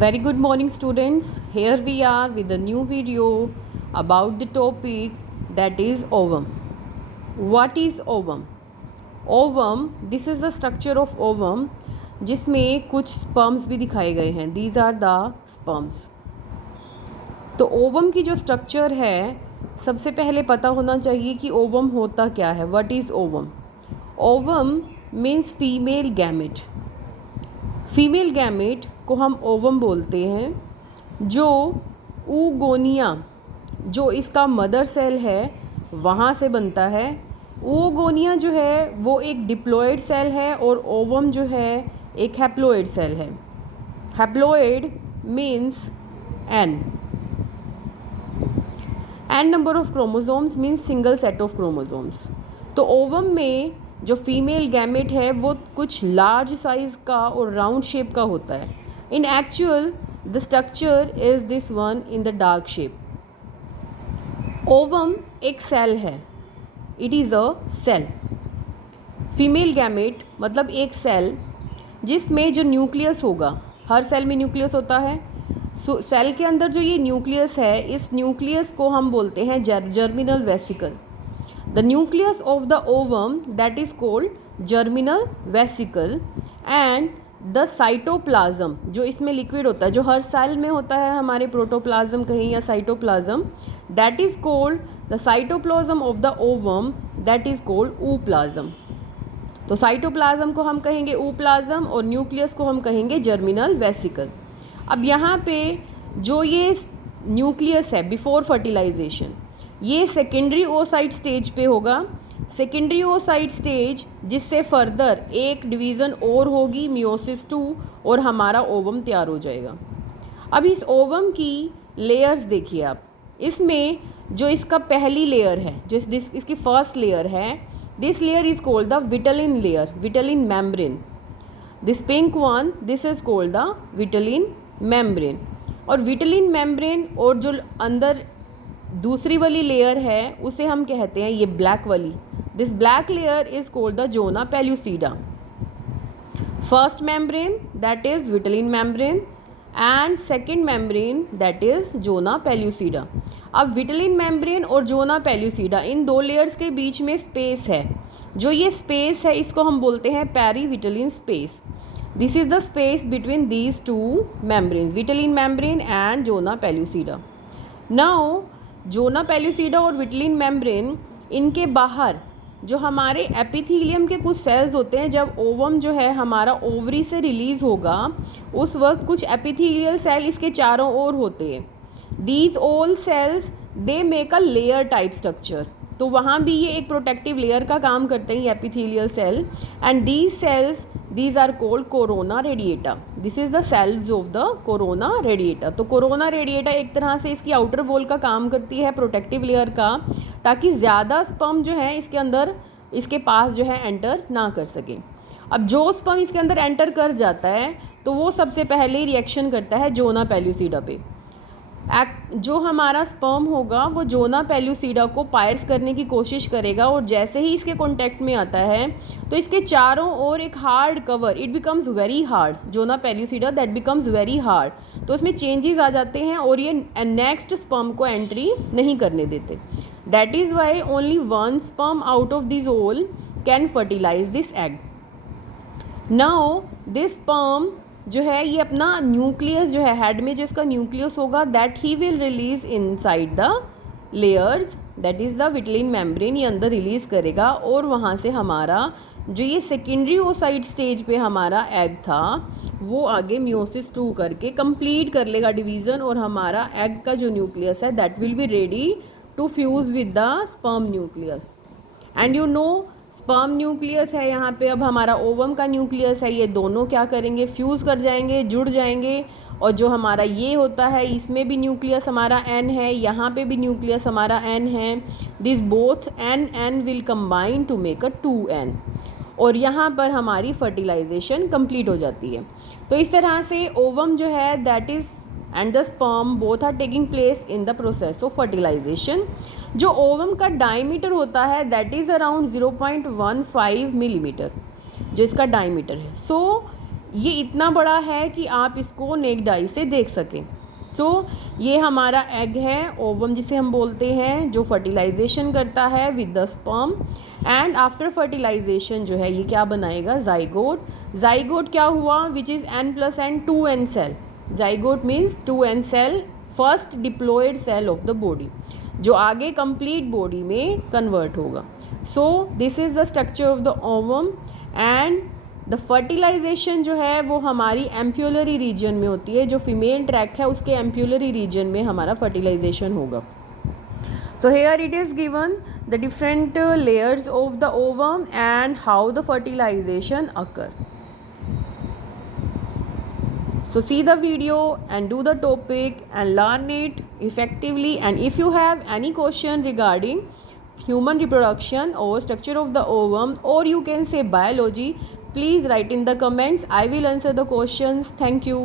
Very good morning, students. Here we are with a new video about the topic that is ovum. What is ovum? Ovum, this is the structure of ovum जिसमें कुछ sperms भी दिखाए गए हैं. These are the sperms. तो ovum की जो structure है सबसे पहले पता होना चाहिए कि ओवम होता क्या है. What is ovum? Ovum means female gamete. Female gamete को हम ओवम बोलते हैं. जो ऊगोनिया, जो इसका मदर सेल है, वहाँ से बनता है. ऊगोनिया जो है वो एक डिप्लॉयड सेल है और ओवम जो है एक हैप्लॉयड सेल है. Haploid means n number of chromosomes means single set of chromosomes. तो ओवम में जो फीमेल गैमेट है वो कुछ लार्ज साइज़ का और राउंड शेप का होता है. In actual the structure is this one in the dark shape. Ovum एक सेल है. It is a cell. Female gamete मतलब एक सेल जिसमें जो न्यूक्लियस होगा, हर सेल में न्यूक्लियस होता है. सेल के अंदर जो ये न्यूक्लियस है, इस न्यूक्लियस को हम बोलते हैं germinal vesicle. The nucleus of the ovum that is called germinal vesicle and the cytoplasm जो इसमें लिक्विड होता है, जो हर सेल में होता है, हमारे प्रोटोप्लाज्म कहीं या cytoplasm, that is called the cytoplasm of the ovum that is called ओप्लाज्म. तो साइटोप्लाज्म को हम कहेंगे ओप्लाज्म और न्यूक्लियस को हम कहेंगे जर्मिनल वेसिकल. अब यहाँ पे जो ये न्यूक्लियस है बिफोर फर्टिलाइजेशन, ये सेकेंडरी ओसाइट स्टेज पे होगा. सेकेंडरी ओसाइट स्टेज जिससे फर्दर एक डिवीज़न और होगी, मियोसिस 2, और हमारा ओवम तैयार हो जाएगा. अब इस ओवम की लेयर्स देखिए आप. इसमें जो इसका पहली लेयर है, जो इसकी फर्स्ट लेयर है, this layer is called the vitelline layer, vitelline membrane. This pink one, this is called the vitelline membrane. और विटेलिन मेम्ब्रेन और जो अंदर दूसरी वाली लेयर है उसे हम कहते हैं ये ब्लैक वाली. This black layer is called the zona pellucida. First membrane that is vitelline membrane and second membrane that is zona pellucida. अब विटेलिन मेम्ब्रेन और जोना पेल्यूसिडा, इन दो लेयर्स के बीच में स्पेस है. जो ये स्पेस है इसको हम बोलते हैं perivitelline space. This is the space between these two membranes, vitelline membrane and zona pellucida. Now zona pellucida और विटेलिन मेम्ब्रेन, इनके बाहर जो हमारे एपिथेलियम के कुछ सेल्स होते हैं, जब ओवम जो है हमारा ओवरी से रिलीज़ होगा उस वक्त कुछ एपिथेलियल सेल इसके चारों ओर होते हैं. These all cells they make a layer type structure. तो वहाँ भी ये एक प्रोटेक्टिव लेयर का काम करते हैं epithelial cell. And these cells, these are called corona radiata. this is the cells of the corona radiata. तो corona radiata एक तरह से इसकी आउटर वॉल का काम करती है, प्रोटेक्टिव लेयर का, ताकि ज़्यादा स्पर्म जो है इसके अंदर, इसके पास जो है एंटर ना कर सके. अब जो स्पर्म इसके अंदर एंटर कर जाता है तो वो सबसे पहले रिएक्शन करता है जोना पेल्यूसिडा पे. जो हमारा स्पर्म होगा वो जोना पेल्यूसिडा को पायर्स करने की कोशिश करेगा, और जैसे ही इसके कांटेक्ट में आता है तो इसके चारों ओर एक hard cover, it becomes very hard. Zona pellucida that becomes very hard. तो उसमें चेंजेस आ जाते हैं और ये नेक्स्ट स्पर्म को एंट्री नहीं करने देते. That is why only one sperm out of this whole can fertilise this egg. Now this sperm जो है ये अपना न्यूक्लियस जो है, हेड में जो इसका न्यूक्लियस होगा, that he will release inside the layers, that is the vitelline membrane. ये अंदर रिलीज़ करेगा और वहाँ से हमारा जो ये सेकेंडरी ओसाइट स्टेज पे हमारा एग था वो आगे मियोसिस 2 करके कंप्लीट कर लेगा डिवीज़न, और हमारा एग का जो न्यूक्लियस है that will be ready to fuse with the sperm nucleus. And you know sperm nucleus है यहाँ पे, अब हमारा ओवम का न्यूक्लियस है, ये दोनों क्या करेंगे, फ्यूज़ कर जाएंगे, जुड़ जाएंगे. और जो हमारा ये होता है इसमें भी न्यूक्लियस हमारा एन है, यहाँ पे भी न्यूक्लियस हमारा एन है. This both n will combine to make a 2n, और यहाँ पर हमारी फर्टिलाइजेशन कंप्लीट हो जाती है. तो इस तरह से ओवम जो है that is and the sperm both are taking place in the process of fertilisation. जो ओवम का डायमीटर होता है दैट इज़ अराउंड 0.15 मिलीमीटर, जो इसका डायमीटर है. सो ये इतना बड़ा है कि आप इसको नेक्ड आई से देख सकें। तो ये हमारा एग है, ओवम जिसे हम बोलते हैं, जो फर्टिलाइजेशन करता है with the sperm, and after fertilisation जो है ये क्या बनाएगा, जाइगोट। जाइगोट क्या हुआ, which is n+n 2n cell. Zygote means 2n cell, first diploid cell of the body, जो आगे कंप्लीट बॉडी में कन्वर्ट होगा। So this is the structure of the ovum, and the fertilisation जो है वो हमारी एम्प्यूलरी रीजन में होती है। जो फीमेल ट्रैक है उसके एम्प्यूलरी रीजन में हमारा फर्टिलाइजेशन होगा। So here it is given the different layers of the ovum and how the fertilization occur. So see the video and do the topic and learn it effectively, and if you have any question regarding human reproduction or structure of the ovum, or you can say biology, please write in the comments. I will answer the questions. Thank you.